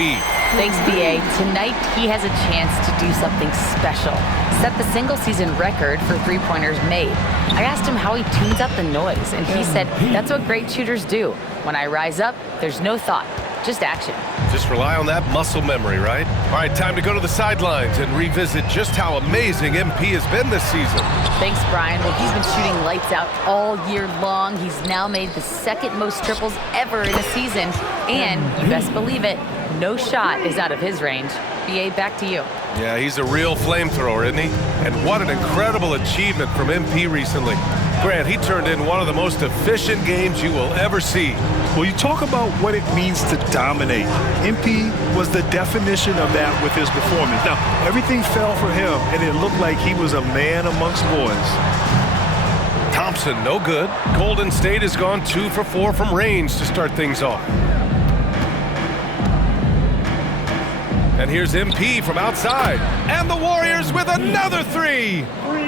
MP. Thanks, BA. Tonight, he has a chance to do something special. Set the single-season record for three-pointers made. I asked him how he tunes up the noise, and he said, that's what great shooters do. When I rise up, there's no thought, just action. Just rely on that muscle memory, right? All right, time to go to the sidelines and revisit just how amazing MP has been this season. Thanks, Brian. Well, he's been shooting lights out all year long. He's now made the second most triples ever in a season. And, you best believe it, no shot is out of his range. BA, back to you. Yeah, he's a real flamethrower, isn't he? And what an incredible achievement from MP recently. Grant, he turned in one of the most efficient games you will ever see. Well, you talk about what it means to dominate. MP was the definition of that with his performance. Now, everything fell for him, and it looked like he was a man amongst boys. Thompson, no good. Golden State has gone 2 for 4 from range to start things off. And here's MP from outside. And the Warriors with another three.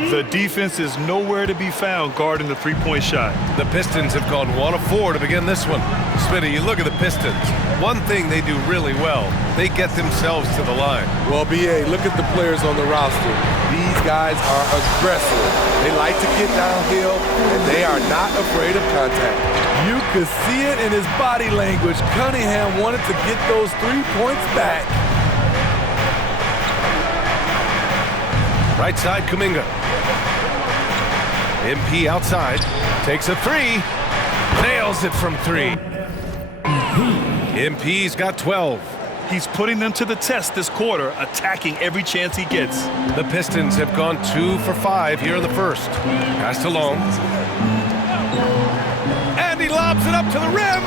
The defense is nowhere to be found guarding the three-point shot. The Pistons have gone 1 of 4 to begin this one. Smitty, you look at the Pistons. One thing they do really well, they get themselves to the line. Well, BA, look at the players on the roster. These guys are aggressive. They like to get downhill, and they are not afraid of contact. You could see it in his body language. Cunningham wanted to get those 3 points back. Right side, Kuminga. MP outside, takes a three, nails it from 3. MP's got 12. He's putting them to the test this quarter, attacking every chance he gets. The Pistons have gone 2 for 5 here in the first. Pass to Long. And he lobs it up to the rim.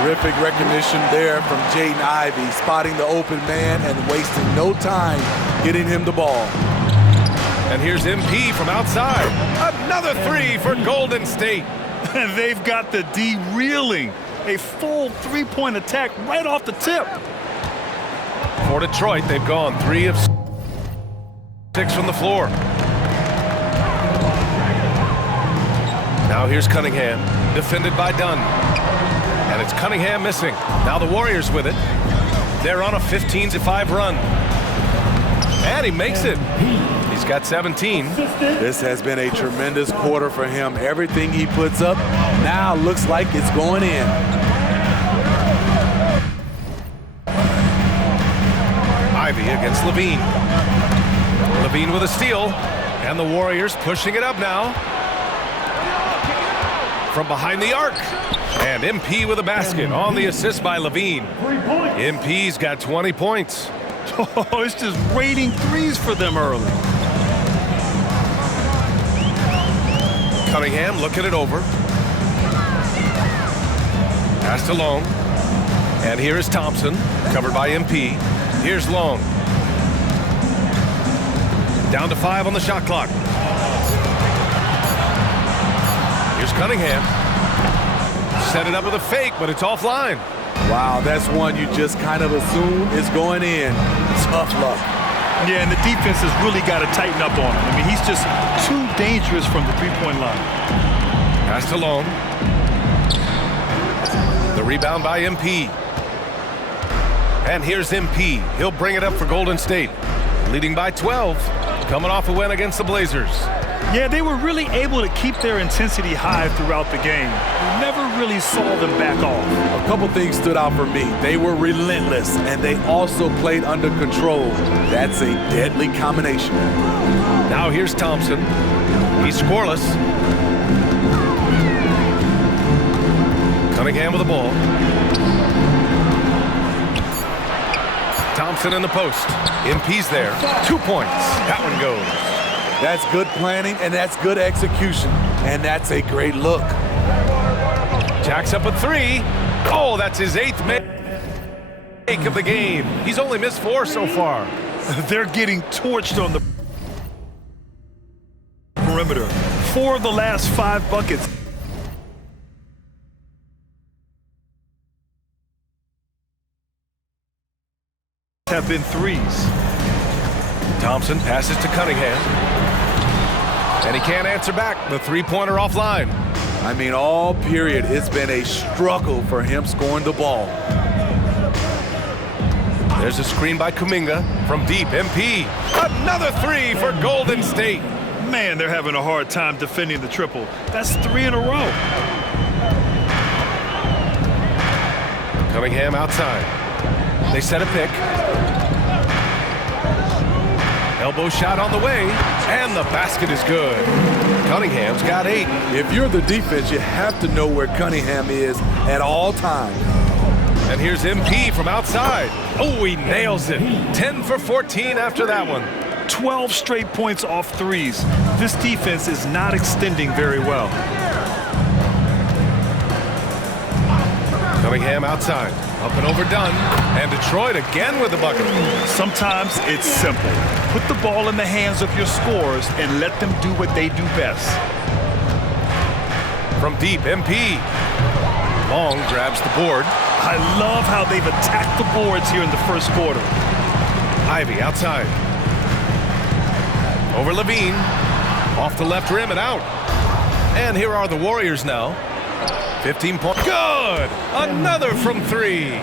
Terrific recognition there from Jaden Ivey, spotting the open man and wasting no time getting him the ball. And here's MP from outside. Another 3 for Golden State. And they've got the D reeling. A full three-point attack right off the tip. For Detroit, they've gone 3 of 6 from the floor. Now here's Cunningham, defended by Dunn. And it's Cunningham missing. Now the Warriors with it. They're on a 15-5 run. And he makes it. He's got 17. This has been a tremendous quarter for him. Everything he puts up now looks like it's going in. Ivey against Levine. Levine with a steal. And the Warriors pushing it up now. From behind the arc. And MP with a basket on the assist by Levine. MP's got 20 points. Oh, it's just raining threes for them early. Cunningham looking it over. Pass to Long. And here is Thompson, covered by MP. Here's Long. Down to 5 on the shot clock. Here's Cunningham. Set it up with a fake, but it's offline. Wow, that's one you just kind of assume is going in. Tough luck. Yeah, and the defense has really got to tighten up on him. I mean, he's just too dangerous from the three-point line. Pass to Long. The rebound by MP. And here's MP. He'll bring it up for Golden State. Leading by 12. Coming off a win against the Blazers. Yeah, they were really able to keep their intensity high throughout the game. We never really saw them back off. A couple things stood out for me. They were relentless, and they also played under control. That's a deadly combination. Now here's Thompson. He's scoreless. Cunningham with the ball. Thompson in the post. MP's there. 2 points. That one goes. That's good planning, and that's good execution. And that's a great look. Jacks up a 3. Oh, that's his 8th make of the game. He's only missed 4 so far. They're getting torched on the perimeter. 4 of the last 5 buckets have been threes. Thompson passes to Cunningham. And he can't answer back. The three-pointer offline. I mean, all period, it's been a struggle for him scoring the ball. There's a screen by Kuminga from deep. MP. Another three for Golden State. Man, they're having a hard time defending the triple. That's 3 in a row. Cunningham outside. They set a pick. Elbow shot on the way, and the basket is good. Cunningham's got 8. If you're the defense, you have to know where Cunningham is at all times. And here's MP from outside. Oh, he nails it. 10 for 14 after that one. 12 straight points off threes. This defense is not extending very well. Cunningham outside. Up and overdone. And Detroit again with the bucket. Sometimes it's simple. Put the ball in the hands of your scorers and let them do what they do best. From deep, MP. Long grabs the board. I love how they've attacked the boards here in the first quarter. Ivy outside. Over Levine. Off the left rim and out. And here are the Warriors now. 15 points. Good! Another from 3.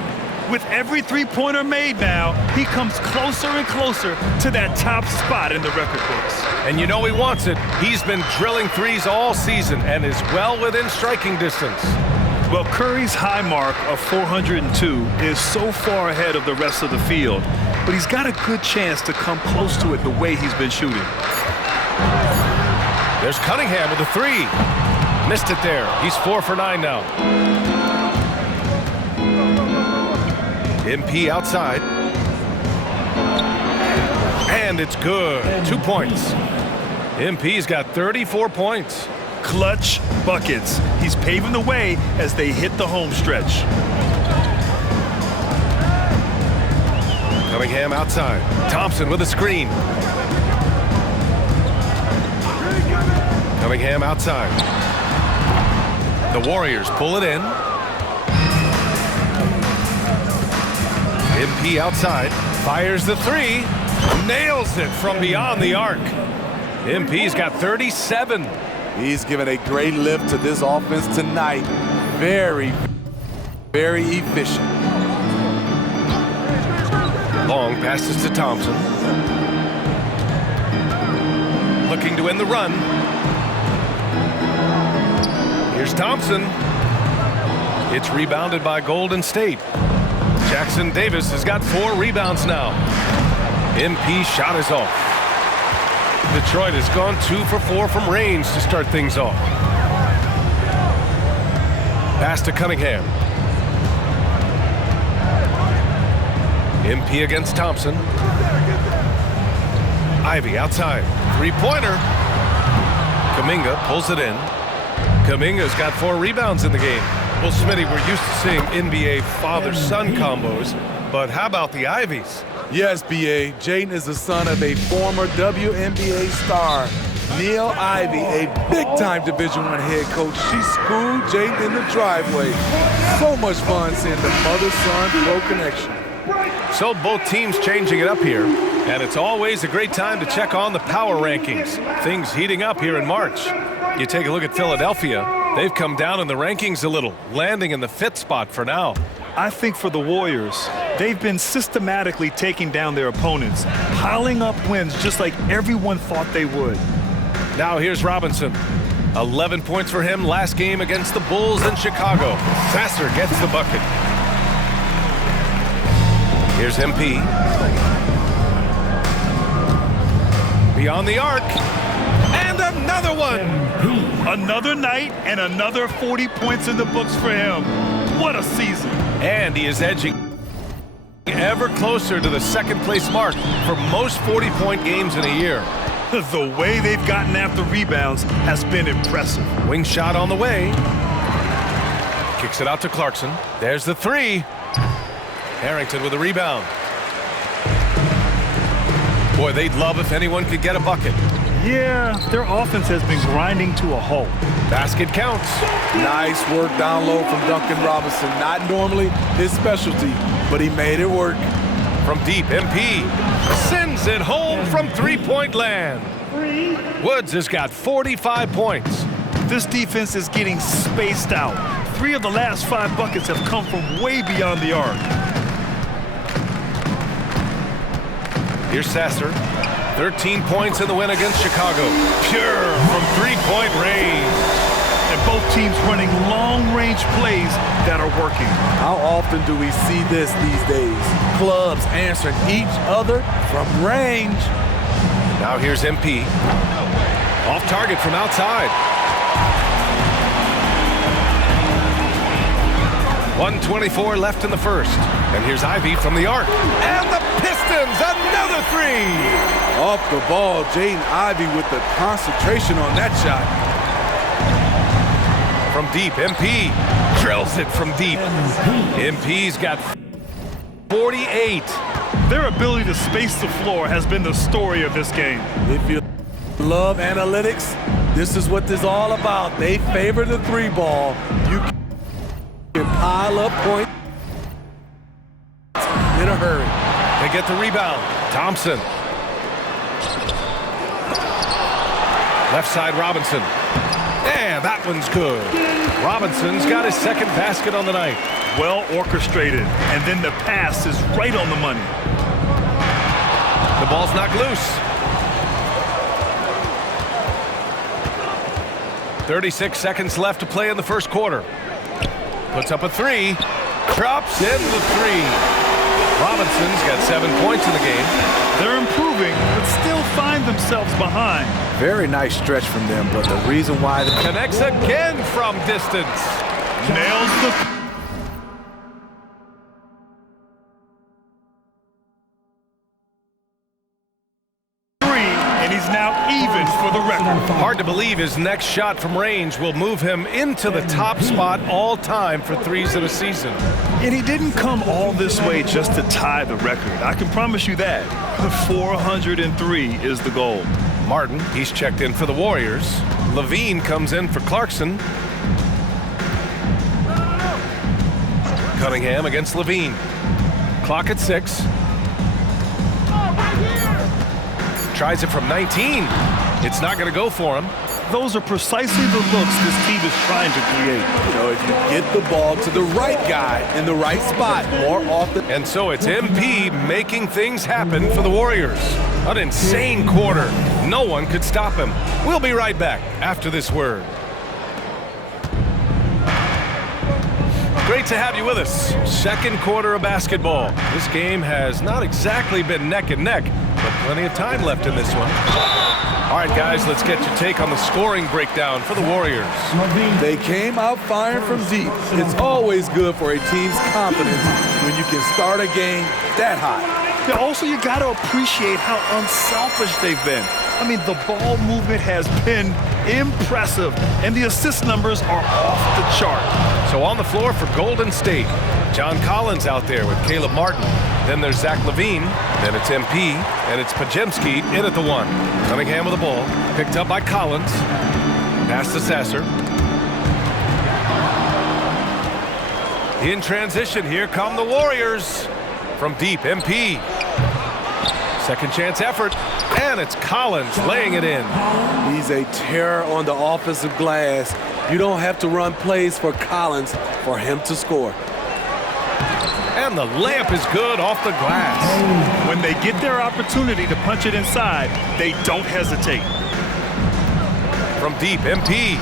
With every three-pointer made now, he comes closer and closer to that top spot in the record books. And you know he wants it. He's been drilling threes all season and is well within striking distance. Well, Curry's high mark of 402 is so far ahead of the rest of the field, but he's got a good chance to come close to it the way he's been shooting. There's Cunningham with a 3. Missed it there. He's 4 for 9 now. MP outside. And it's good. 2 points. MP's got 34 points. Clutch buckets. He's paving the way as they hit the home stretch. Cunningham outside. Thompson with a screen. Cunningham outside. The Warriors pull it in. MP outside. Fires the 3. Nails it from beyond the arc. MP's got 37. He's given a great lift to this offense tonight. Very, very efficient. Long passes to Thompson. Looking to end the run. Here's Thompson. It's rebounded by Golden State. Jackson Davis has got 4 rebounds now. MP shot is off. Detroit has gone 2 for 4 from range to start things off. Pass to Cunningham. MP against Thompson. Ivy outside. 3-pointer. Kuminga pulls it in. Kuminga's got 4 rebounds in the game. Well, Smitty, we're used to seeing NBA father-son combos, but how about the Ivies? Yes, B.A. Jaden is the son of a former WNBA star, Neil Ivy, a big-time Division I head coach. She schooled Jaden in the driveway. So much fun seeing the mother-son pro connection. So both teams changing it up here, and it's always a great time to check on the power rankings. Things heating up here in March. You take a look at Philadelphia. They've come down in the rankings a little, landing in the 5th spot for now. I think for the Warriors, they've been systematically taking down their opponents, piling up wins just like everyone thought they would. Now here's Robinson. 11 points for him last game against the Bulls in Chicago. Sasser gets the bucket. Here's MP. Beyond the arc. And another one. Another night and another 40 points in the books for him. What a season. And he is edging ever closer to the 2nd place mark for most 40-point games in a year. The way they've gotten after rebounds has been impressive. Wing shot on the way. Kicks it out to Clarkson. There's the 3. Harrington with a rebound. Boy, they'd love if anyone could get a bucket. Yeah, their offense has been grinding to a halt. Basket counts. Nice work down low from Duncan Robinson. Not normally his specialty, but he made it work. From deep, MP sends it home from 3-point land. Woods has got 45 points. This defense is getting spaced out. 3 of the last 5 buckets have come from way beyond the arc. Here's Sasser. 13 points in the win against Chicago. Pure from three-point range. And both teams running long-range plays that are working. How often do we see this these days? Clubs answering each other from range. Now here's MP. Off target from outside. 1:24 left in the first. And here's Ivy from the arc. And the Pistons, another three! Off the ball, Jaden Ivey with the concentration on that shot. From deep, MP drills it from deep. MP's got 48. Their ability to space the floor has been the story of this game. If you love analytics, this is what this is all about. They favor the three ball. You can pile up points in a hurry. They get the rebound. Thompson. Left side, Robinson. Yeah, that one's good. Robinson's got his second basket on the night. Well orchestrated, and then the pass is right on the money. The ball's knocked loose. 36 seconds left to play in the first quarter. Puts up a three. Drops in the three. Robinson's got 7 points in the game. They're improving, but still find themselves behind. Very nice stretch from them, but the reason why the Connects again from distance. Nails the three, and he's now even for the record. Hard to believe his next shot from range will move him into the top spot all time for threes in a season. And he didn't come all this way just to tie the record. I can promise you that. 403 is the goal. Martin, he's checked in for the Warriors. Levine comes in for Clarkson. Cunningham against Levine. Clock at 6. Tries it from 19. It's not going to go for him. Those are precisely the looks this team is trying to create. You know, if you get the ball to the right guy in the right spot more often. And so it's MP making things happen for the Warriors. An insane quarter. No one could stop him. We'll be right back after this word. Great to have you with us. Second quarter of basketball. This game has not exactly been neck and neck, but plenty of time left in this one. All right, guys, let's get your take on the scoring breakdown for the Warriors. They came out firing from deep. It's always good for a team's confidence when you can start a game that hot. Yeah, also, you got to appreciate how unselfish they've been. I mean, the ball movement has been impressive, and the assist numbers are off the chart. So on the floor for Golden State, John Collins out there with Caleb Martin. Then there's Zach Levine. Then it's MP, and it's Pajemski in at the 1. Cunningham with the ball, picked up by Collins. Pass to Sasser. In transition, here come the Warriors. From deep, MP. Second chance effort, and it's Collins laying it in. He's a terror on the offensive glass. You don't have to run plays for Collins for him to score. And the layup is good off the glass. When they get their opportunity to punch it inside, they don't hesitate. From deep, MP.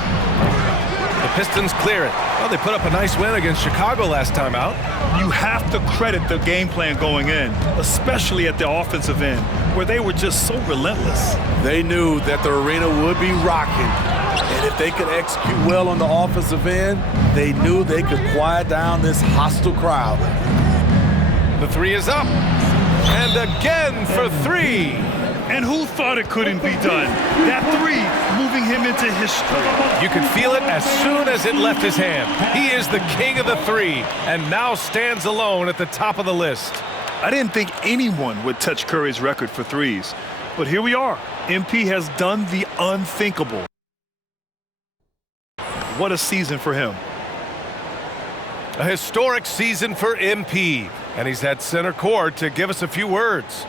The Pistons clear it. Well, they put up a nice win against Chicago last time out. You have to credit the game plan going in, especially at the offensive end, where they were just so relentless. They knew that the arena would be rocking. And if they could execute well on the offensive end, they knew they could quiet down this hostile crowd. The three is up. And again for three. And who thought it couldn't be done? That three moving him into history. You could feel it as soon as it left his hand. He is the king of the three and now stands alone at the top of the list. I didn't think anyone would touch Curry's record for threes, but here we are. MP has done the unthinkable. What a season for him. A historic season for MP, and he's at center court to give us a few words.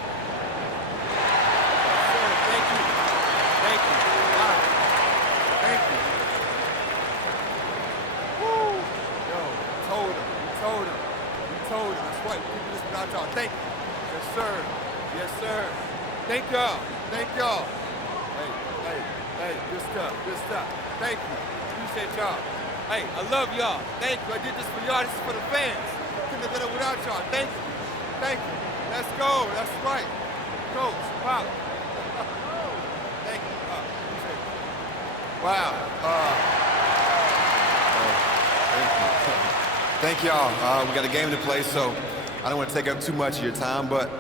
Yes, sir. Thank y'all. Thank y'all. Hey, good stuff, good stuff. Thank you. Appreciate y'all. Hey, I love y'all. Thank you. I did this for y'all. This is for the fans. Couldn't have done it without y'all. Thank you. Thank you. Let's go. That's right. Coach, Pop. Thank you. Appreciate it. Wow. Thank y'all. We got a game to play, so I don't want to take up too much of your time, but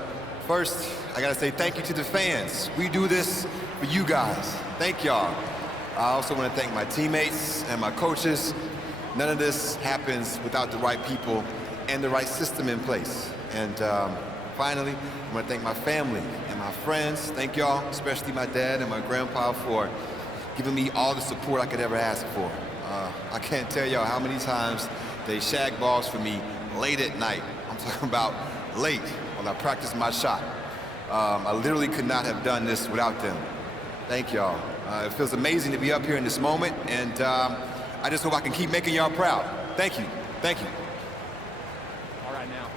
first, I got to say thank you to the fans. We do this for you guys. Thank y'all. I also want to thank my teammates and my coaches. None of this happens without the right people and the right system in place. And finally, I want to thank my family and my friends. Thank y'all, especially my dad and my grandpa, for giving me all the support I could ever ask for. I can't tell y'all how many times they shag balls for me late at night. I'm talking about late when I practice my shot. I literally could not have done this without them. Thank y'all. It feels amazing to be up here in this moment, and I just hope I can keep making y'all proud. Thank you. Thank you. All right, now.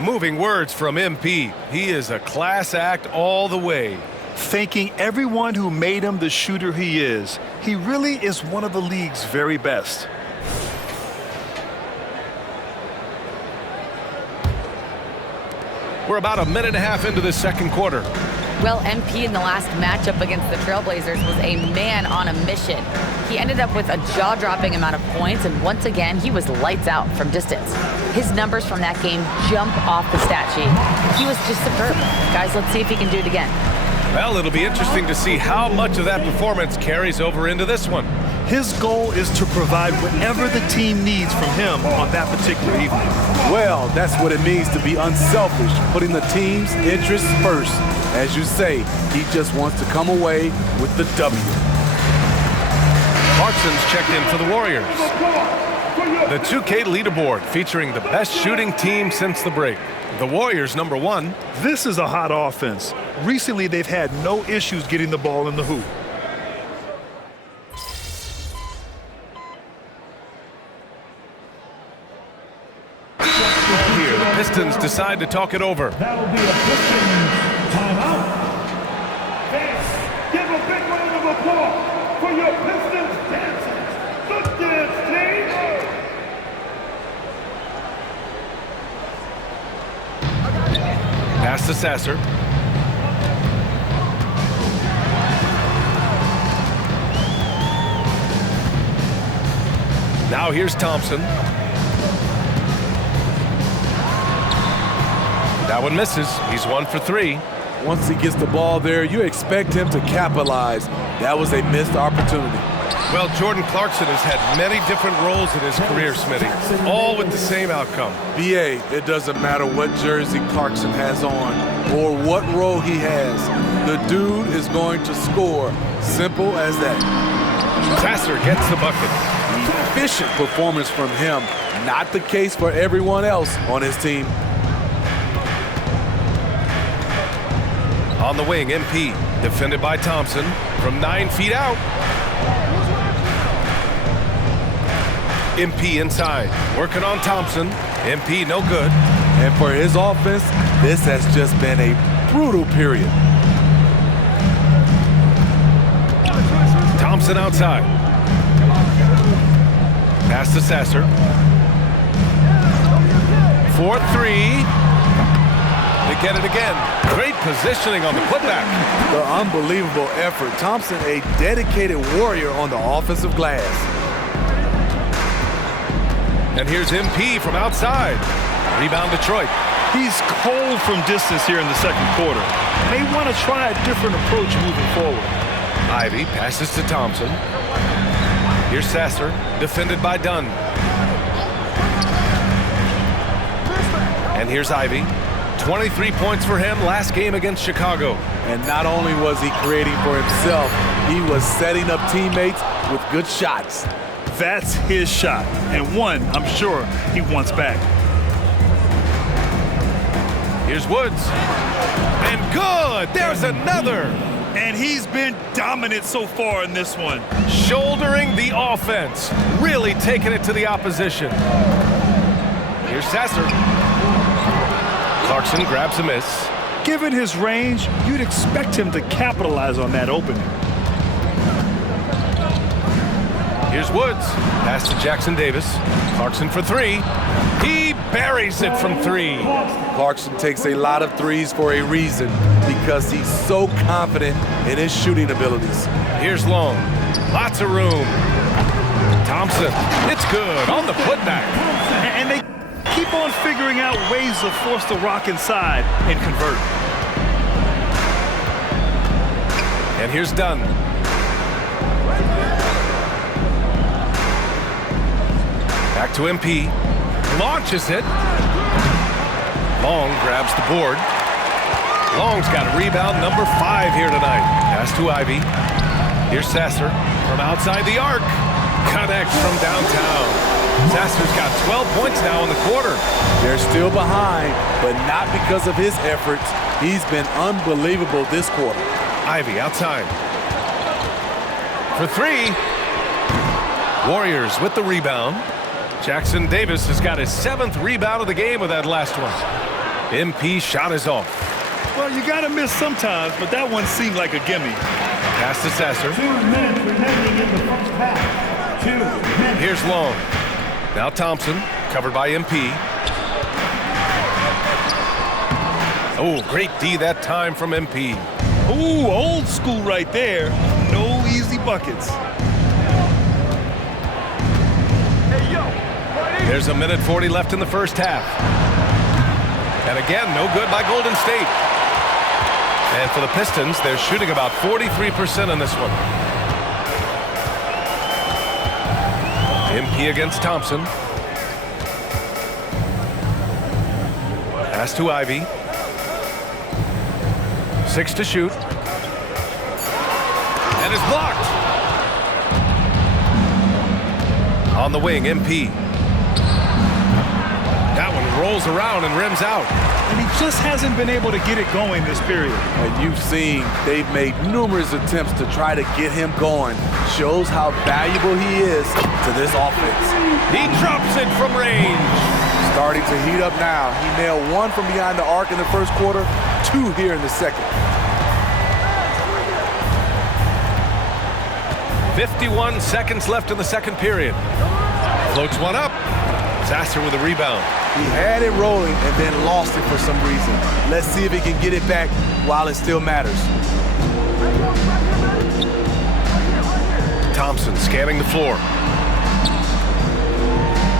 Moving words from MP. He is a class act all the way. Thanking everyone who made him the shooter he is. He really is one of the league's very best. We're about a minute and a half into the second quarter. Well, MP in the last matchup against the Trailblazers was a man on a mission. He ended up with a jaw-dropping amount of points, and once again, he was lights out from distance. His numbers from that game jump off the stat sheet. He was just superb. Guys, let's see if he can do it again. Well, it'll be interesting to see how much of that performance carries over into this one. His goal is to provide whatever the team needs from him on that particular evening. Well, that's what it means to be unselfish, putting the team's interests first. As you say, he just wants to come away with the W. Clarkson's checked in for the Warriors. The 2K leaderboard featuring the best shooting team since the break. The Warriors, number 1. This is a hot offense. Recently, they've had no issues getting the ball in the hoop. Here, the Pistons decide to talk it over. That'll be a Pistons timeout. Fans, give a big round of applause for your Pistons dancers. The dance team. Pass to Sasser. Now here's Thompson. That one misses. He's 1 for 3. Once he gets the ball there, you expect him to capitalize. That was a missed opportunity. Well, Jordan Clarkson has had many different roles in his career, Smitty, all with the same outcome. BA, it doesn't matter what jersey Clarkson has on or what role he has. The dude is going to score. Simple as that. Sasser gets the bucket. Efficient performance from him. Not the case for everyone else on his team. On the wing, MP, defended by Thompson from 9 feet out. MP inside, working on Thompson. MP no good. And for his offense, this has just been a brutal period. Thompson outside. Pass to Sasser. 4-3. They get it again. Great positioning on the putback. The unbelievable effort. Thompson, a dedicated warrior on the offensive glass. And here's MP from outside. Rebound Detroit. He's cold from distance here in the second quarter. May want to try a different approach moving forward. Ivy passes to Thompson. Here's Sasser, defended by Dunn. And here's Ivy. 23 points for him last game against Chicago. And not only was he creating for himself, he was setting up teammates with good shots. That's his shot, and one I'm sure he wants back. Here's Woods. And Good. There's another. And he's been dominant so far in this one. Shouldering the offense. Really taking it to the opposition. Here's Sasser. Clarkson grabs a miss. Given his range, you'd expect him to capitalize on that opening. Here's Woods. Pass to Jackson Davis. Clarkson for three. He buries it from three. Clarkson takes a lot of threes for a reason, because he's so confident in his shooting abilities. Here's Long. Lots of room. Thompson. It's good on the putback. And they keep on figuring out ways to force the rock inside and convert. And here's Dunn. Back to MP. Launches it. Long grabs the board. Long's got a rebound number 5 here tonight. Pass to Ivy. Here's Sasser from outside the arc. Connects from downtown. Sasser's got 12 points now in the quarter. They're still behind, but not because of his efforts. He's been unbelievable this quarter. Ivy outside. For three. Warriors with the rebound. Jackson Davis has got his 7th rebound of the game with that last one. MP shot is off. Well, you got to miss sometimes, but that one seemed like a gimme. Pass to Sasser. 2 minutes remaining in the first half. 2 minutes. Here's Long. Now Thompson, covered by MP. Oh, great D that time from MP. Ooh, old school right there. No easy buckets. There's a minute 40 left in the first half. And again, no good by Golden State. And for the Pistons, they're shooting about 43% in this one. MP against Thompson. Pass to Ivy. 6 to shoot. And is blocked. On the wing, MP. That one rolls around and rims out. And he just hasn't been able to get it going this period. And you've seen they've made numerous attempts to try to get him going. Shows how valuable he is to this offense. He drops it from range. Starting to heat up now. He nailed 1 from behind the arc in the first quarter, 2 here in the second. 51 seconds left in the second period. Floats one up. Sasser with a rebound. He had it rolling and then lost it for some reason. Let's see if he can get it back while it still matters. Thompson scanning the floor.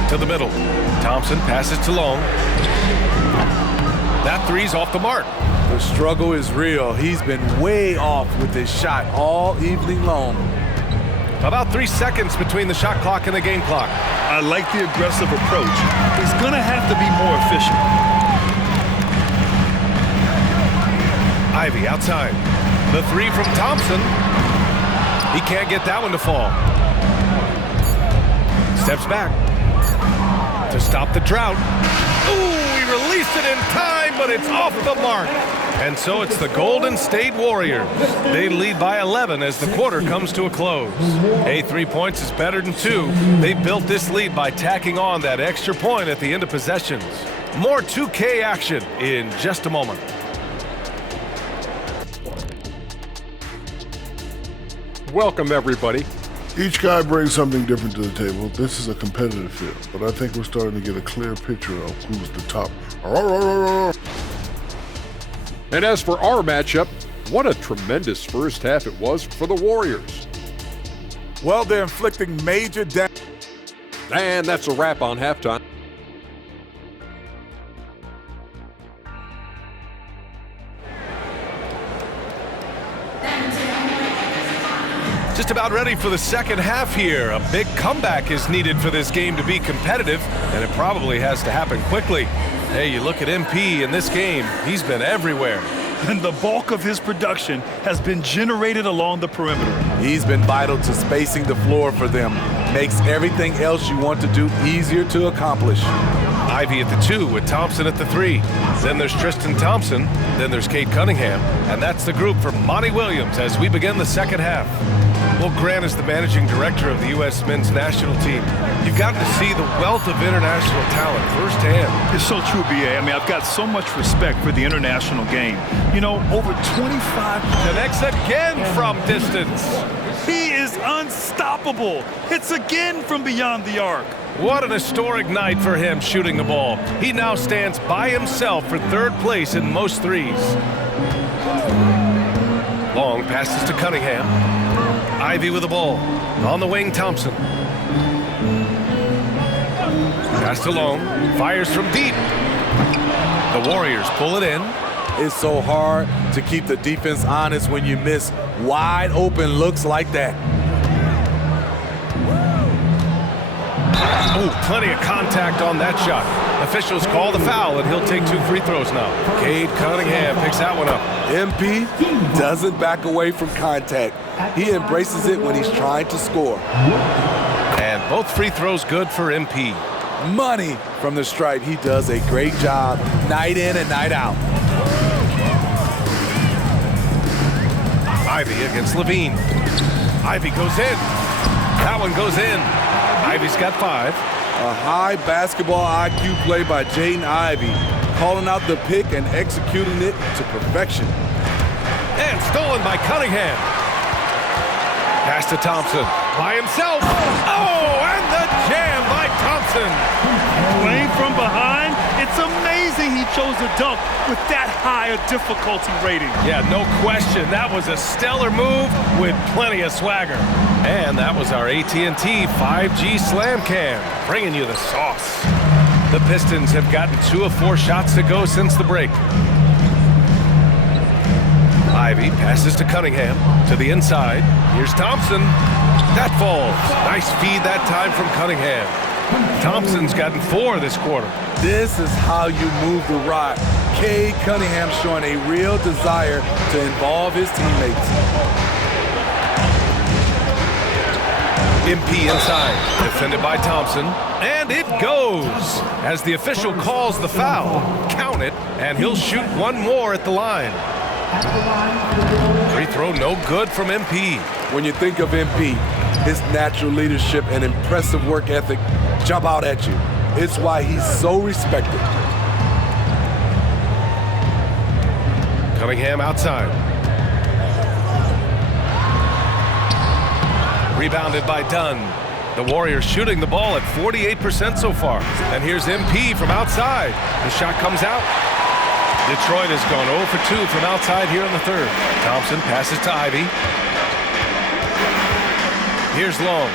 To the middle. Thompson passes to Long. That three's off the mark. The struggle is real. He's been way off with his shot all evening long. About 3 seconds between the shot clock and the game clock. I like the aggressive approach. He's going to have to be more efficient. Ivy outside. The three from Thompson. He can't get that one to fall. Steps back to stop the drought. Ooh, he released it in time, but it's off the mark. And so it's the Golden State Warriors. They lead by 11 as the quarter comes to a close. Hey, 3 points is better than 2. They built this lead by tacking on that extra point at the end of possessions. More 2K action in just a moment. Welcome, everybody. Each guy brings something different to the table. This is a competitive field, but I think we're starting to get a clear picture of who's the top. And as for our matchup, what a tremendous first half it was for the Warriors. Well, they're inflicting major damage. And that's a wrap on halftime. Just about ready for the second half here. A big comeback is needed for this game to be competitive, and it probably has to happen quickly. Hey, you look at MP in this game, he's been everywhere. And the bulk of his production has been generated along the perimeter. He's been vital to spacing the floor for them. Makes everything else you want to do easier to accomplish. Ivy at the 2 with Thompson at the 3. Then there's Tristan Thompson. Then there's Cade Cunningham. And that's the group for Monty Williams as we begin the second half. Well, Grant is the managing director of the U.S. men's national team. You've gotten to see the wealth of international talent firsthand. It's so true, B.A. I mean, I've got so much respect for the international game. You know, over 25... Connects again from distance. He is unstoppable. It's again from beyond the arc. What an historic night for him shooting the ball. He now stands by himself for third place in most threes. Long passes to Cunningham. Ivy with the ball. On the wing, Thompson. Pass to Long. Fires from deep. The Warriors pull it in. It's so hard to keep the defense honest when you miss wide open looks like that. Oh, plenty of contact on that shot. Officials call the foul, and he'll take 2 free throws now. Cade Cunningham picks that one up. MP doesn't back away from contact. He embraces it when he's trying to score. And both free throws good for MP. Money from the stripe. He does a great job night in and night out. Ivy against Levine. Ivy goes in. That one goes in. Ivy's got 5. A high basketball IQ play by Jaden Ivey, calling out the pick and executing it to perfection. And stolen by Cunningham. Pass to Thompson by himself. Oh, and the jam by Thompson. Playing from behind, it's amazing he chose a dunk with that high a difficulty rating. Yeah, no question. That was a stellar move with plenty of swagger. And that was our AT&T 5G Slam Cam, bringing you the sauce. The Pistons have gotten 2 of 4 shots to go since the break. Ivy passes to Cunningham to the inside. Here's Thompson. That falls. Nice feed that time from Cunningham. Thompson's gotten 4 this quarter. This is how you move the rock. Cade Cunningham showing a real desire to involve his teammates. MP inside, defended by Thompson, and it goes. As the official calls the foul, count it, and he'll shoot 1 more at the line. Free throw no good from MP. When you think of MP, his natural leadership and impressive work ethic jump out at you. It's why he's so respected. Cunningham outside. Rebounded by Dunn. The Warriors shooting the ball at 48% so far. And here's MP from outside. The shot comes out. Detroit has gone 0 for 2 from outside here in the third. Thompson passes to Ivy. Here's Long.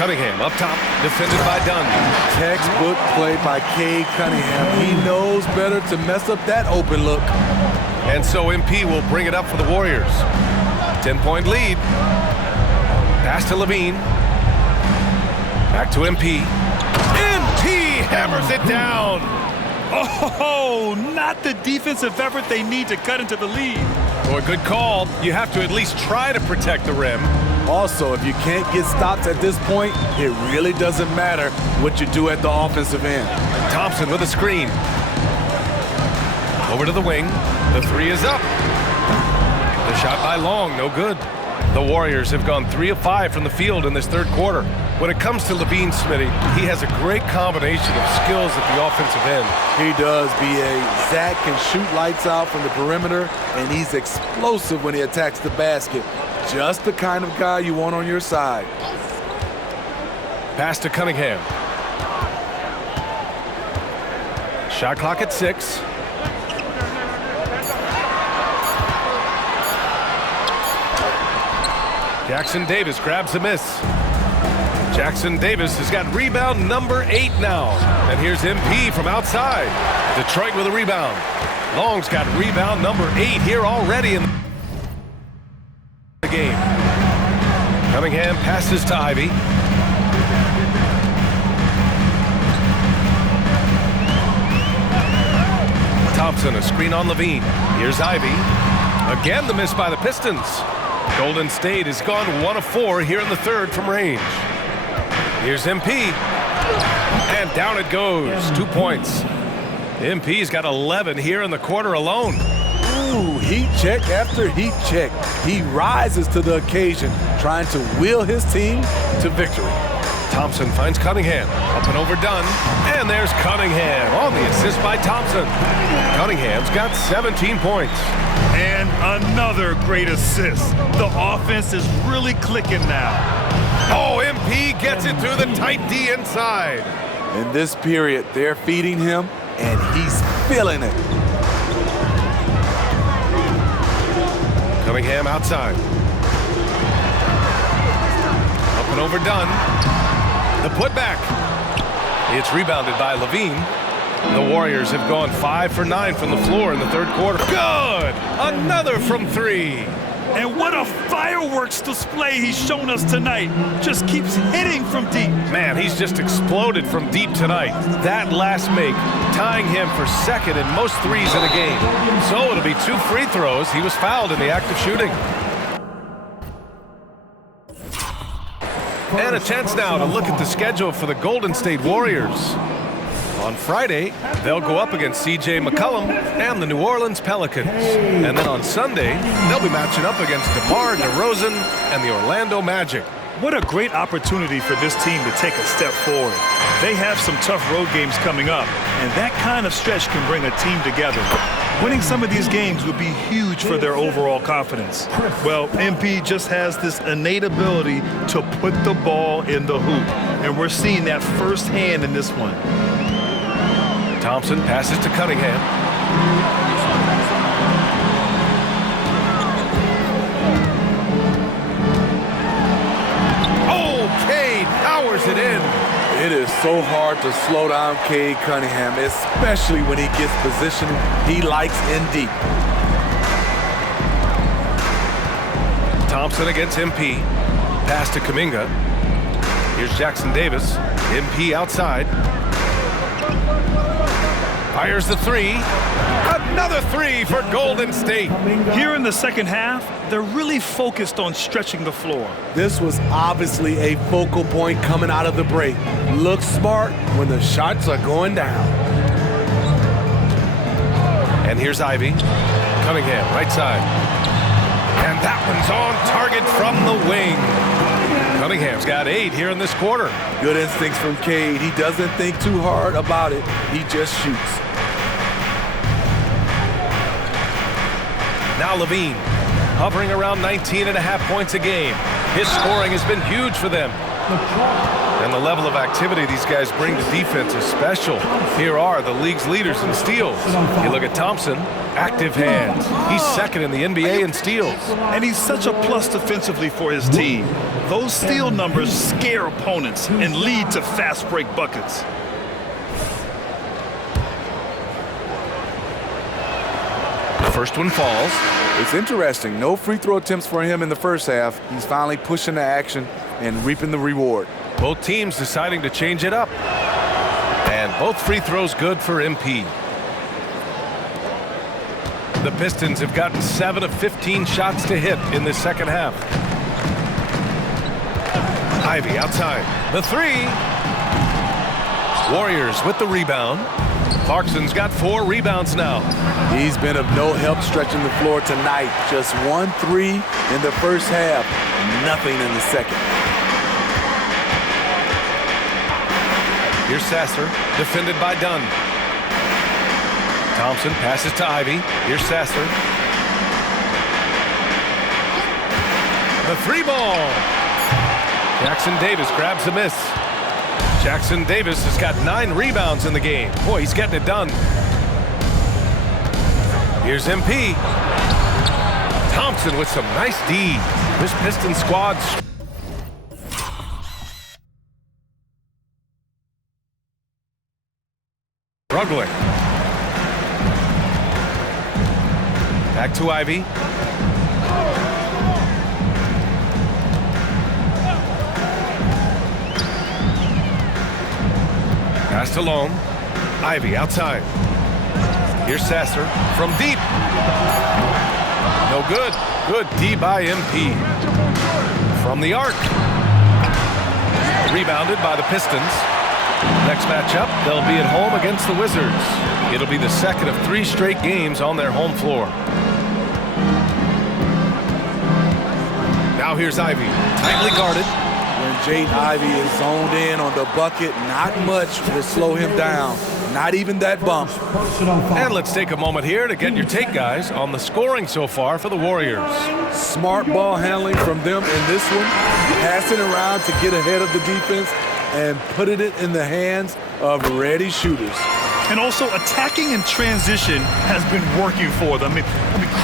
Cunningham up top, defended by Dunn. Textbook play by Cade Cunningham. He knows better to mess up that open look. And so MP will bring it up for the Warriors. 10-point lead. Pass to Levine. Back to MP. MP hammers it down. Oh, not the defensive effort they need to cut into the lead. Boy, good call. You have to at least try to protect the rim. Also, if you can't get stops at this point, it really doesn't matter what you do at the offensive end. Thompson with a screen. Over to the wing. The 3 is up. The shot by Long, no good. The Warriors have gone 3 of 5 from the field in this third quarter. When it comes to Levine, Smitty, he has a great combination of skills at the offensive end. He does, B.A. Zach can shoot lights out from the perimeter, and he's explosive when he attacks the basket. Just the kind of guy you want on your side. Pass to Cunningham. Shot clock at 6. Jackson Davis grabs the miss. Jackson Davis has got rebound number 8 now. And here's MP from outside. Detroit with a rebound. Long's got rebound number 8 here already in the game. Cunningham passes to Ivy. Thompson, a screen on Levine. Here's Ivy. Again, the miss by the Pistons. Golden State has gone 1 of 4 here in the third from range. Here's MP. And down it goes. 2 points. MP's got 11 here in the quarter alone. Ooh, heat check after heat check. He rises to the occasion, trying to will his team to victory. Thompson finds Cunningham. Up and over Dunn. And there's Cunningham on the assist by Thompson. Cunningham's got 17 points. And another great assist. The offense is really clicking now. Oh, MP gets it through the tight D inside. In this period, they're feeding him, and he's feeling it. Cunningham outside. Up and over Dunn. The putback. It's rebounded by Levine. The Warriors have gone 5 for 9 from the floor in the third quarter. Good! Another from 3. And what a fireworks display he's shown us tonight. Just keeps hitting from deep. Man, he's just exploded from deep tonight. That last make, tying him for second in most threes in a game. So it'll be 2 free throws. He was fouled in the act of shooting. And a chance now to look at the schedule for the Golden State Warriors. On Friday, they'll go up against C.J. McCollum and the New Orleans Pelicans. And then on Sunday, they'll be matching up against DeMar DeRozan and the Orlando Magic. What a great opportunity for this team to take a step forward. They have some tough road games coming up, and that kind of stretch can bring a team together. Winning some of these games would be huge for their overall confidence. Well, MP just has this innate ability to put the ball in the hoop, and we're seeing that firsthand in this one. Thompson passes to Cunningham. Cade powers it in. It is so hard to slow down Cade Cunningham, especially when he gets positioned he likes in deep. Thompson against MP. Pass to Kuminga. Here's Jackson Davis. MP outside. Fires the 3. Another 3 for Golden State. Here in the second half, they're really focused on stretching the floor. This was obviously a focal point coming out of the break. Look smart when the shots are going down. And here's Ivy. Cunningham, right side. And that one's on target from the wing. Cunningham's got 8 here in this quarter. Good instincts from Cade. He doesn't think too hard about it. He just shoots. Now Levine, hovering around 19.5 points a game. His scoring has been huge for them. And the level of activity these guys bring to defense is special. Here are the league's leaders in steals. You look at Thompson, active hands. He's second in the NBA in steals. And he's such a plus defensively for his team. Those steal numbers scare opponents and lead to fast break buckets. The first one falls. It's interesting. No free throw attempts for him in the first half. He's finally pushing the action and reaping the reward. Both teams deciding to change it up. And both free throws good for MP. The Pistons have gotten 7 of 15 shots to hit in this second half. Ivy outside. The 3. Warriors with the rebound. Clarkson's got 4 rebounds now. He's been of no help stretching the floor tonight. Just 1 3 in the first half. Nothing in the second. Here's Sasser, defended by Dunn. Thompson passes to Ivy. Here's Sasser. The 3 ball. Jackson Davis grabs the miss. Jackson Davis has got 9 rebounds in the game. Boy, he's getting it done. Here's MP. Thompson with some nice D. This Piston squad struggling. Back to Ivy. Passed alone. Ivy outside. Here's Sasser from deep. No good. Good D by MP. From the arc. Rebounded by the Pistons. Next matchup, they'll be at home against the Wizards. It'll be the second of 3 straight games on their home floor. Now here's Ivy, tightly guarded. When Jaden Ivey is zoned in on the bucket, not much will slow him down. Not even that bump. And let's take a moment here to get your take, guys, on the scoring so far for the Warriors. Smart ball handling from them in this one. Passing around to get ahead of the defense and putting it in the hands of ready shooters. And also attacking in transition has been working for them. I mean,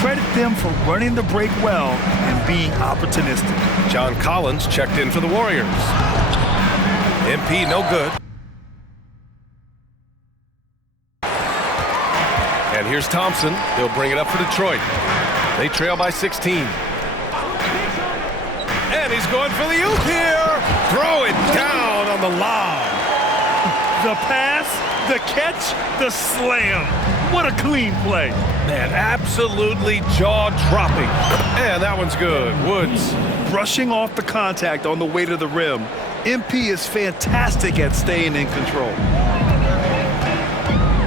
credit them for running the break well and being opportunistic. John Collins checked in for the Warriors. MP no good. And here's Thompson. He'll bring it up for Detroit. They trail by 16. And he's going for the oop here. Throw it down on the lob. The pass, the catch, the slam. What a clean play. Man, absolutely jaw-dropping. And that one's good. Woods. Brushing off the contact on the way to the rim. MP is fantastic at staying in control.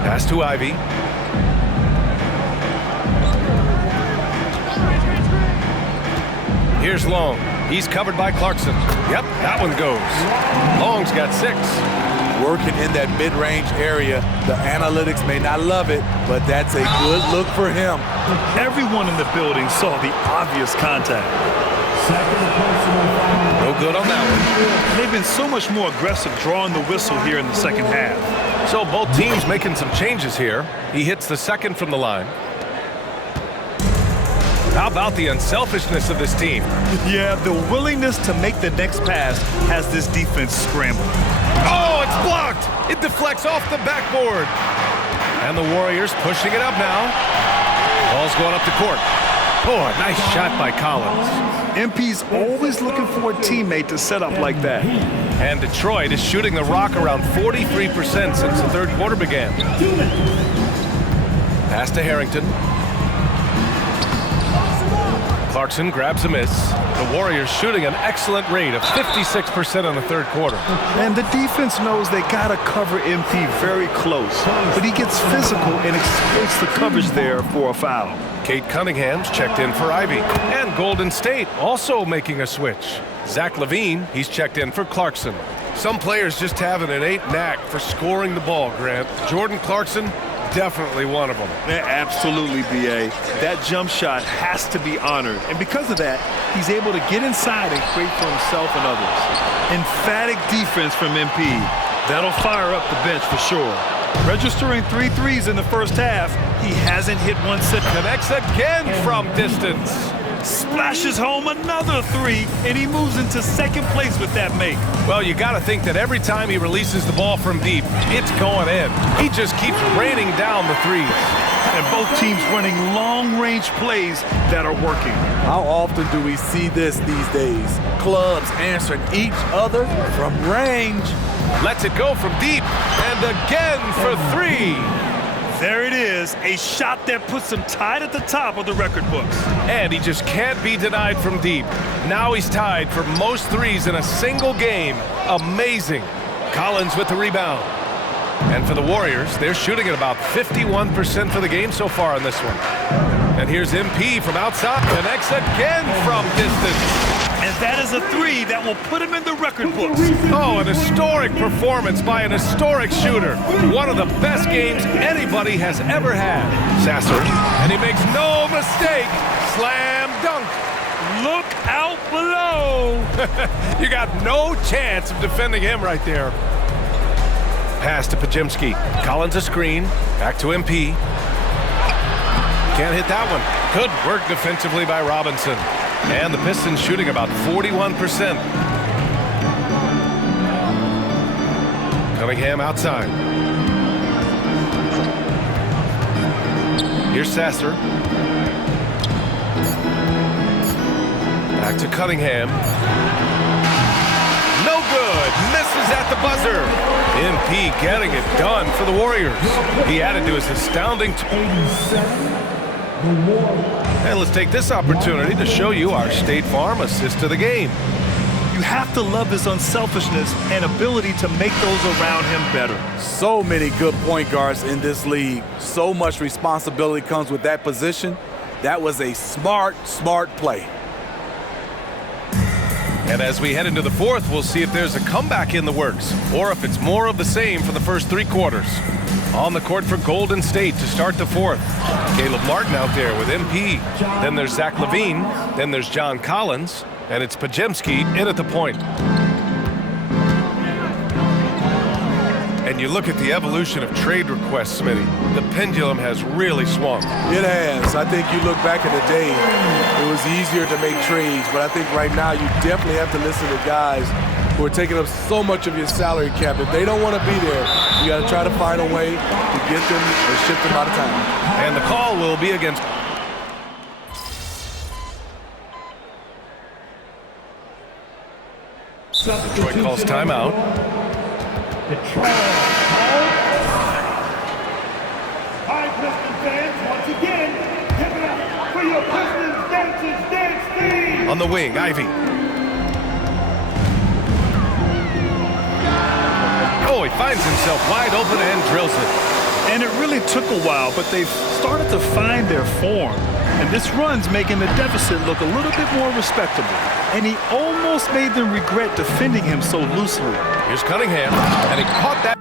Pass to Ivy. Here's Long. He's covered by Clarkson. Yep, that one goes. Long's got 6. Working in that mid-range area. The analytics may not love it, but that's a good look for him. Everyone in the building saw the obvious contact. No good on that one. They've been so much more aggressive drawing the whistle here in the second half. So both teams making some changes here. He hits the second from the line. How about the unselfishness of this team? Yeah, the willingness to make the next pass has this defense scrambling. Oh, it's blocked! It deflects off the backboard. And the Warriors pushing it up now. Ball's going up the court. Oh, a nice shot by Collins. MP's always looking for a teammate to set up like that. And Detroit is shooting the rock around 43% since the third quarter began. Pass to Harrington. Clarkson grabs a miss. The Warriors shooting an excellent rate of 56% in the third quarter. And the defense knows they got to cover MP very close. But he gets physical and exploits the coverage there for a foul. Kate Cunningham's checked in for Ivy. And Golden State also making a switch. Zach LaVine, he's checked in for Clarkson. Some players just have an innate knack for scoring the ball, Grant. Jordan Clarkson, definitely one of them. Yeah, absolutely, B.A. That jump shot has to be honored. And because of that, he's able to get inside and create for himself and others. Emphatic defense from MP. That'll fire up the bench for sure. Registering 3 threes in the first half, he hasn't hit one since. Connects again from distance. Splashes home another 3, and he moves into second place with that make. Well, you got to think that every time he releases the ball from deep, it's going in. He just keeps raining down the threes. And both teams running long-range plays that are working. How often do we see this these days? Clubs answering each other from range. Lets it go from deep, and again for 3. There it is, a shot that puts him tied at the top of the record books. And he just can't be denied from deep. Now he's tied for most threes in a single game. Amazing. Collins with the rebound. And for the Warriors, they're shooting at about 51% for the game so far in this one. And here's MP from outside. Connects again from distance. And that is a 3 that will put him in the record books. Oh, an historic performance by an historic shooter. One of the best games anybody has ever had. Sasser, and he makes no mistake. Slam dunk. Look out below. You got no chance of defending him right there. Pass to Pajimski. Collins a screen. Back to MP. Can't hit that one. Good work defensively by Robinson. And the Pistons shooting about 41%. Cunningham outside. Here's Sasser. Back to Cunningham. No good. Misses at the buzzer. MP getting it done for the Warriors. He added to his astounding. And let's take this opportunity to show you our State Farm assist of the game. You have to love his unselfishness and ability to make those around him better. So many good point guards in this league. So much responsibility comes with that position. That was a smart play. And as we head into the fourth, we'll see if there's a comeback in the works or if it's more of the same for the first 3 quarters. On the court for Golden State to start the fourth. Caleb Martin out there with MP. Then there's Zach Levine. Then there's John Collins. And it's Pajemski in at the point. And you look at the evolution of trade requests, Smitty. The pendulum has really swung. It has. I think you look back in the day, it was easier to make trades, but I think right now you definitely have to listen to guys who are taking up so much of your salary cap. If they don't want to be there, you got to try to find a way to get them and ship them out of town. And the call will be against Detroit calls timeout. Hi, Pistons fans, once again, give it up for your Pistons Dances Dance Team! On the wing, Ivy. Oh, he finds himself wide open and drills it. And it really took a while, but they've started to find their form. And this run's making the deficit look a little bit more respectable. And he almost made them regret defending him so loosely. Here's Cunningham, and he caught that.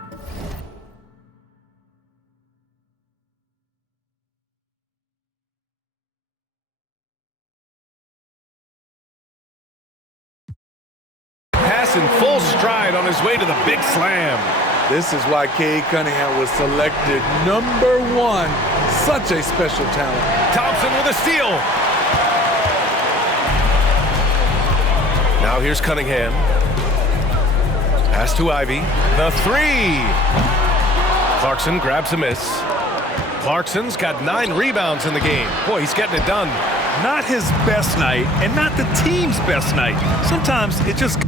Pass in full stride on his way to the big slam. This is why Cade Cunningham was selected #1. Such a special talent. Thompson with a steal. Now here's Cunningham. Pass to Ivy. The 3. Clarkson grabs a miss. Clarkson's got 9 rebounds in the game. Boy, he's getting it done. Not his best night and not the team's best night. Sometimes it just...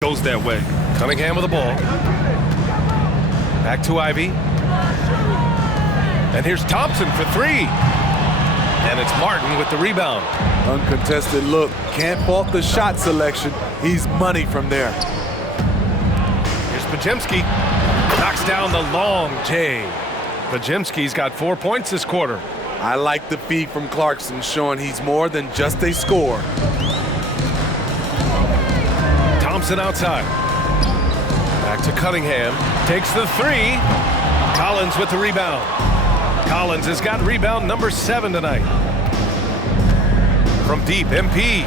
goes that way. Cunningham with the ball. Back to Ivy. And here's Thompson for 3. And it's Martin with the rebound. Uncontested look. Can't fault the shot selection. He's money from there. Here's Pajemski. Knocks down the long J. Pajemski's got 4 points this quarter. I like the feed from Clarkson, showing he's more than just a scorer. Thompson outside. Back to Cunningham. Takes the 3. Collins with the rebound. Collins has got rebound number 7 tonight. From deep, MP.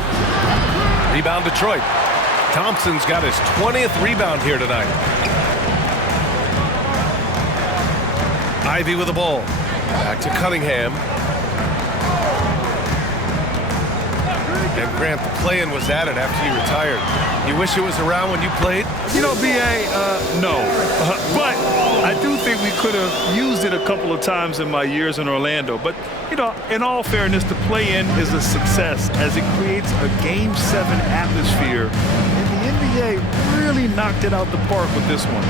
Rebound Detroit. Thompson's got his 20th rebound here tonight. Ivy with the ball. Back to Cunningham. And Grant, the play-in was added after you retired. You wish it was around when you played? You know, B.A., no. But I do think we could have used it a couple of times in my years in Orlando. But, you know, in all fairness, the play-in is a success as it creates a Game 7 atmosphere. And the NBA really knocked it out the park with this one.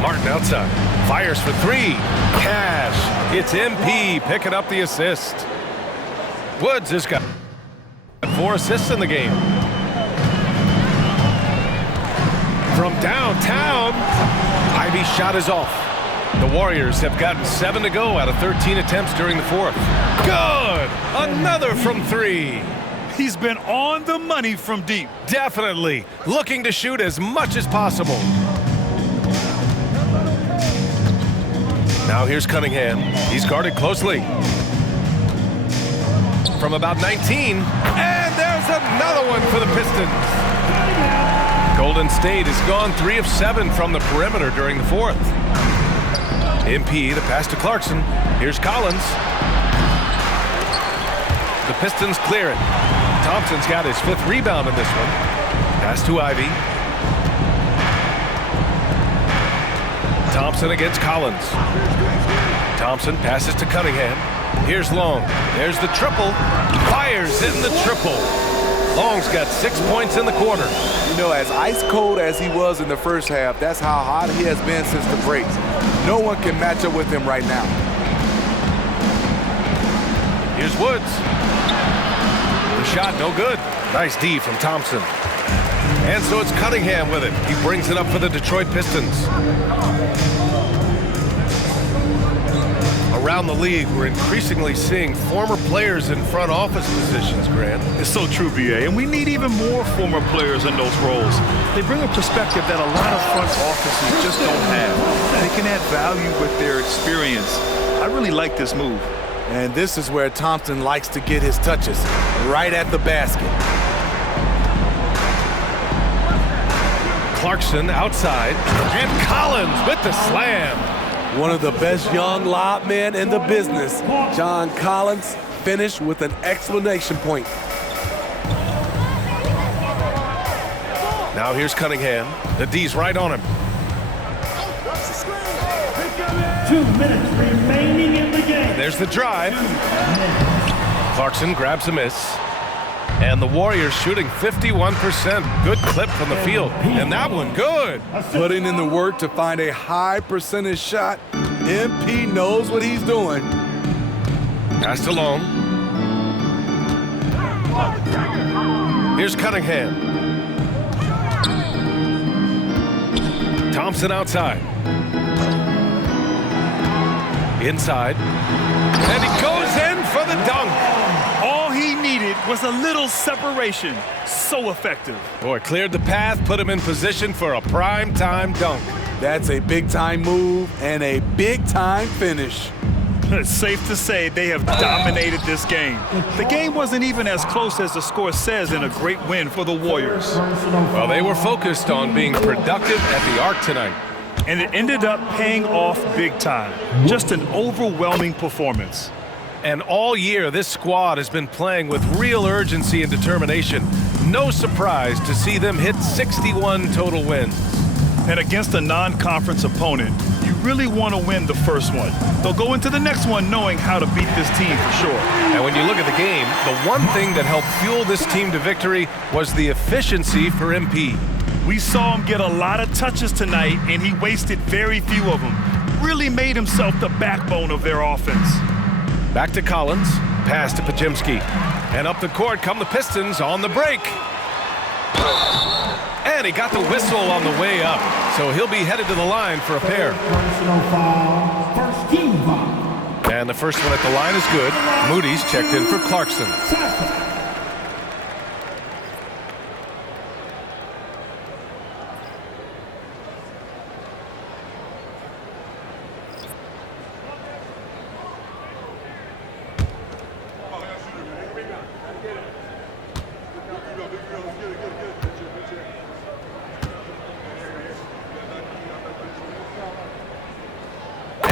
Martin outside. Fires for 3. Cash. It's MP picking up the assist. Woods has got 4 assists in the game. From downtown, Ivy's shot is off. The Warriors have gotten 7 to go out of 13 attempts during the fourth. Good! Another from 3. He's been on the money from deep. Definitely. Looking to shoot as much as possible. Now here's Cunningham. He's guarded closely. From about 19. And there's another one for the Pistons. Golden State has gone 3 of 7 from the perimeter during the fourth. MP, the pass to Clarkson. Here's Collins. The Pistons clear it. Thompson's got his 5th rebound in this one. Pass to Ivy. Thompson against Collins. Thompson passes to Cunningham. Here's Long. There's the triple. Fires in the triple. Long's got 6 points in the quarter. You know, as ice cold as he was in the first half, that's how hot he has been since the break. No one can match up with him right now. Here's Woods. The shot no good. Nice D from Thompson. And so it's Cunningham with it. He brings it up for the Detroit Pistons. Around the league, we're increasingly seeing former players in front office positions, Grant. It's so true, B.A., and we need even more former players in those roles. They bring a perspective that a lot of front offices just don't have. They can add value with their experience. I really like this move. And this is where Thompson likes to get his touches, right at the basket. Clarkson outside, and Collins with the slam. One of the best young lob men in the business, John Collins, finished with an exclamation point. Now here's Cunningham. The D's right on him. 2 minutes remaining in the game. There's the drive. Clarkson grabs a miss. And the Warriors shooting 51%. Good clip from the field. And that one good. Putting in the work to find a high percentage shot. MP knows what he's doing. Passed along. Here's Cunningham. Thompson outside. Inside. And he goes in for the dunk. All he needed was a little separation. So effective. Boy, cleared the path, put him in position for a prime-time dunk. That's a big-time move and a big-time finish. It's safe to say they have dominated this game. The game wasn't even as close as the score says in a great win for the Warriors. Well, they were focused on being productive at the Arc tonight. And it ended up paying off big time. Just an overwhelming performance. And all year, this squad has been playing with real urgency and determination. No surprise to see them hit 61 total wins. And against a non-conference opponent, you really want to win the first one. They'll go into the next one knowing how to beat this team for sure. And when you look at the game, the one thing that helped fuel this team to victory was the efficiency for MP. We saw him get a lot of touches tonight, and he wasted very few of them. Really made himself the backbone of their offense. Back to Collins, pass to Pajemski. And up the court come the Pistons on the break. And he got the whistle on the way up, so he'll be headed to the line for a pair. Personal foul, first team foul. And the first one at the line is good. Moody's checked in for Clarkson.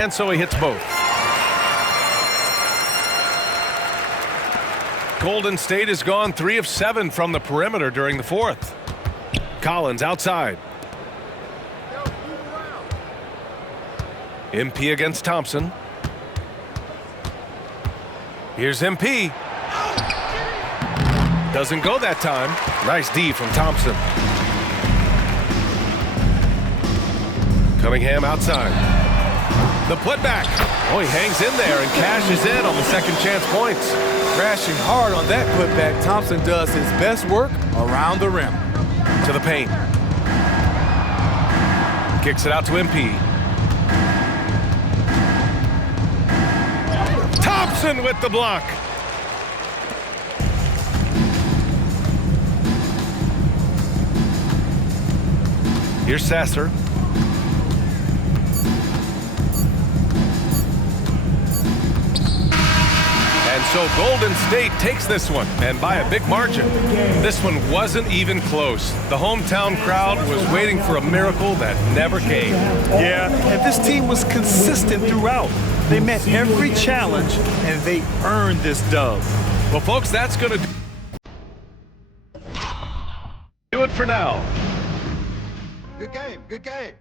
And so he hits both. Golden State has gone 3 of 7 from the perimeter during the fourth. Collins outside. MP against Thompson. Here's MP. Doesn't go that time. Nice D from Thompson. Cunningham outside. The putback. Oh, he hangs in there and cashes in on the second chance points. Crashing hard on that putback, Thompson does his best work around the rim. To the paint. Kicks it out to MP. Thompson with the block. Here's Sasser. And so Golden State takes this one, and by a big margin. This one wasn't even close. The hometown crowd was waiting for a miracle that never came. Yeah, and this team was consistent throughout. They met every challenge, and they earned this dub. Well, folks, that's going to do it for now. Good game. Good game.